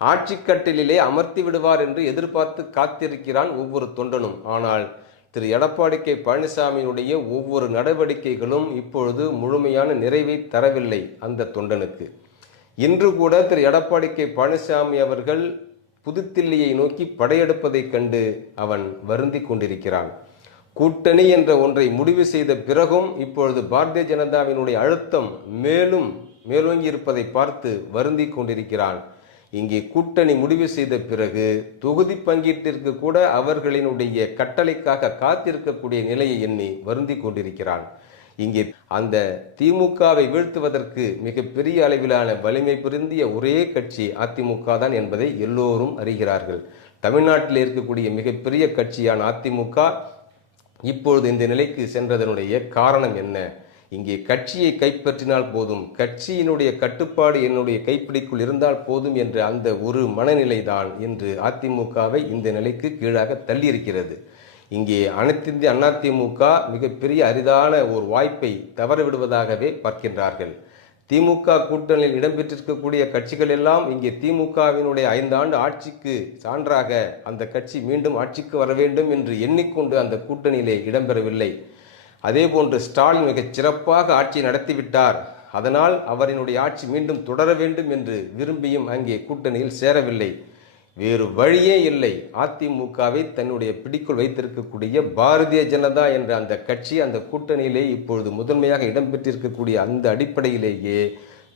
ஆட்சிக்கட்டிலே அமர்த்தி விடுவார் என்று எதிர்பார்த்து காத்திருக்கிறான் ஒவ்வொரு தொண்டனும். ஆனால் திரு எடப்பாடி கே பழனிசாமியினுடைய ஒவ்வொரு நடவடிக்கைகளும் இப்பொழுது முழுமையான நிறைவை தரவில்லை அந்த தொண்டனுக்கு. இன்று கூட திரு எடப்பாடி கே பழனிசாமி அவர்கள் புதுத்தில்லியை நோக்கி படையெடுப்பதைக் கண்டு அவன் வருந்தி கொண்டிருக்கிறான். கூட்டணி என்ற ஒன்றை முடிவு செய்த பிறகும் இப்பொழுது பாரதிய ஜனதாவினுடைய அழுத்தம் மேலும் மேலோங்கி இருப்பதை பார்த்து வருந்தி கொண்டிருக்கிறான். இங்கே கூட்டணி முடிவு செய்த பிறகு தொகுதி பங்கீட்டிற்கு கூட அவர்களினுடைய கட்டளைக்காக காத்திருக்கக்கூடிய நிலையை எண்ணி வருந்தி கொண்டிருக்கிறான். இங்கே அந்த திமுகவை வீழ்த்துவதற்கு மிகப்பெரிய அளவிலான வலிமை பொருந்திய ஒரே கட்சி அதிமுக தான் என்பதை எல்லோரும் அறிகிறார்கள். தமிழ்நாட்டில் இருக்கக்கூடிய மிகப்பெரிய கட்சியான அதிமுக இப்பொழுது இந்த நிலைக்கு சென்றதனுடைய காரணம் என்ன? இங்கே கட்சியை கைப்பற்றினால் போதும், கட்சியினுடைய கட்டுப்பாடு என்னுடைய கைப்பிடிக்குள் இருந்தால் போதும் என்ற அந்த ஒரு மனநிலைதான் இன்று அதிமுகவை இந்த நிலைக்கு கீழாக தள்ளியிருக்கிறது. இங்கே அனைத்திந்திய அதிமுக மிகப்பெரிய அரிதான ஒரு வாய்ப்பை தவறவிடுவதாகவே பார்க்கின்றார்கள். திமுக கூட்டணியில் இடம்பெற்றிருக்கக்கூடிய கட்சிகள் எல்லாம் இங்கே திமுகவினுடைய 5 ஆண்டு ஆட்சிக்கு சான்றாக அந்த கட்சி மீண்டும் ஆட்சிக்கு வர வேண்டும் என்று எண்ணிக்கொண்டு அந்த கூட்டணியிலே இடம்பெறவில்லை. அதே போன்று ஸ்டாலின் மிகச் சிறப்பாக ஆட்சி நடத்திவிட்டார், அதனால் அவரினுடைய ஆட்சி மீண்டும் தொடர வேண்டும் என்று விரும்பியும் அங்கே கூட்டணியில் சேரவில்லை. வேறு வழியே இல்லை. அதிமுகவை தன்னுடைய பிடிக்குள் வைத்திருக்கக்கூடிய பாரதிய ஜனதா என்ற அந்த கட்சி அந்த கூட்டணியிலே இப்பொழுது முதன்மையாக இடம்பெற்றிருக்கக்கூடிய அந்த அடிப்படையிலேயே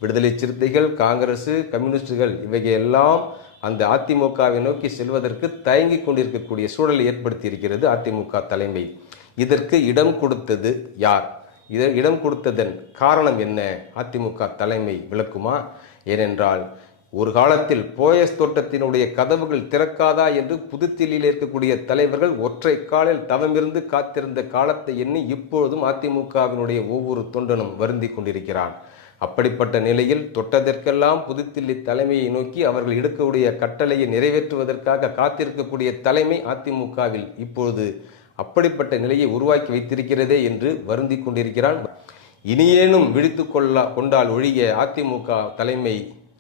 விடுதலை சிறுத்தைகள், காங்கிரஸ், கம்யூனிஸ்டுகள் இவையெல்லாம் அந்த அதிமுகவை நோக்கி செல்வதற்கு தயங்கி கொண்டிருக்கக்கூடிய சூழலை ஏற்படுத்தி இருக்கிறது அதிமுக தலைமை. இதற்கு இடம் கொடுத்தது யார்? இடம் கொடுத்ததன் காரணம் என்ன? அதிமுக தலைமை விளக்குமா? ஏனென்றால் ஒரு காலத்தில் போயஸ் தோட்டத்தினுடைய கதவுகள் திறக்காதா என்று புதுத்தில்லியில் இருக்கக்கூடிய தலைவர்கள் ஒற்றை காலில் தவமிருந்து காத்திருந்த காலத்தை எண்ணி இப்பொழுதும் அதிமுகவினுடைய ஒவ்வொரு தொண்டனும் வருந்தி கொண்டிருக்கிறான். அப்படிப்பட்ட நிலையில் தொட்டதற்கெல்லாம் புதுத்தில்லி தலைமையை நோக்கி அவர்கள் எடுக்கக்கூடிய கட்டளையை நிறைவேற்றுவதற்காக காத்திருக்கக்கூடிய தலைமை அதிமுகவில் இப்பொழுது அப்படிப்பட்ட நிலையை உருவாக்கி வைத்திருக்கிறதே என்று வருந்தி கொண்டிருக்கிறான். இனியேனும் விழித்து கொண்டால் ஒழிய அதிமுக தலைமை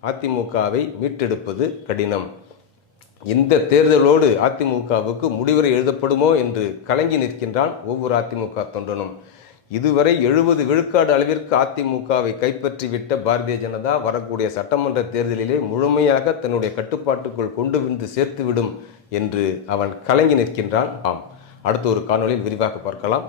அதிமுகவை மீட்டெடுப்பது கடினம். இந்த தேர்தலோடு அதிமுகவுக்கு முடிவுரை எழுதப்படுமோ என்று கலங்கி நிற்கின்றான் ஒவ்வொரு அதிமுக தொண்டனும். இதுவரை 70 விழுக்காடு அளவிற்கு அதிமுகவை கைப்பற்றிவிட்ட பாரதிய ஜனதா வரக்கூடிய சட்டமன்ற தேர்தலிலே முழுமையாக தன்னுடைய கட்டுப்பாட்டுக்குள் கொண்டு வந்து சேர்த்துவிடும் என்று அவன் கலங்கி நிற்கின்றான். ஆம், அடுத்த ஒரு காணொளியில் விரிவாக பார்க்கலாம்.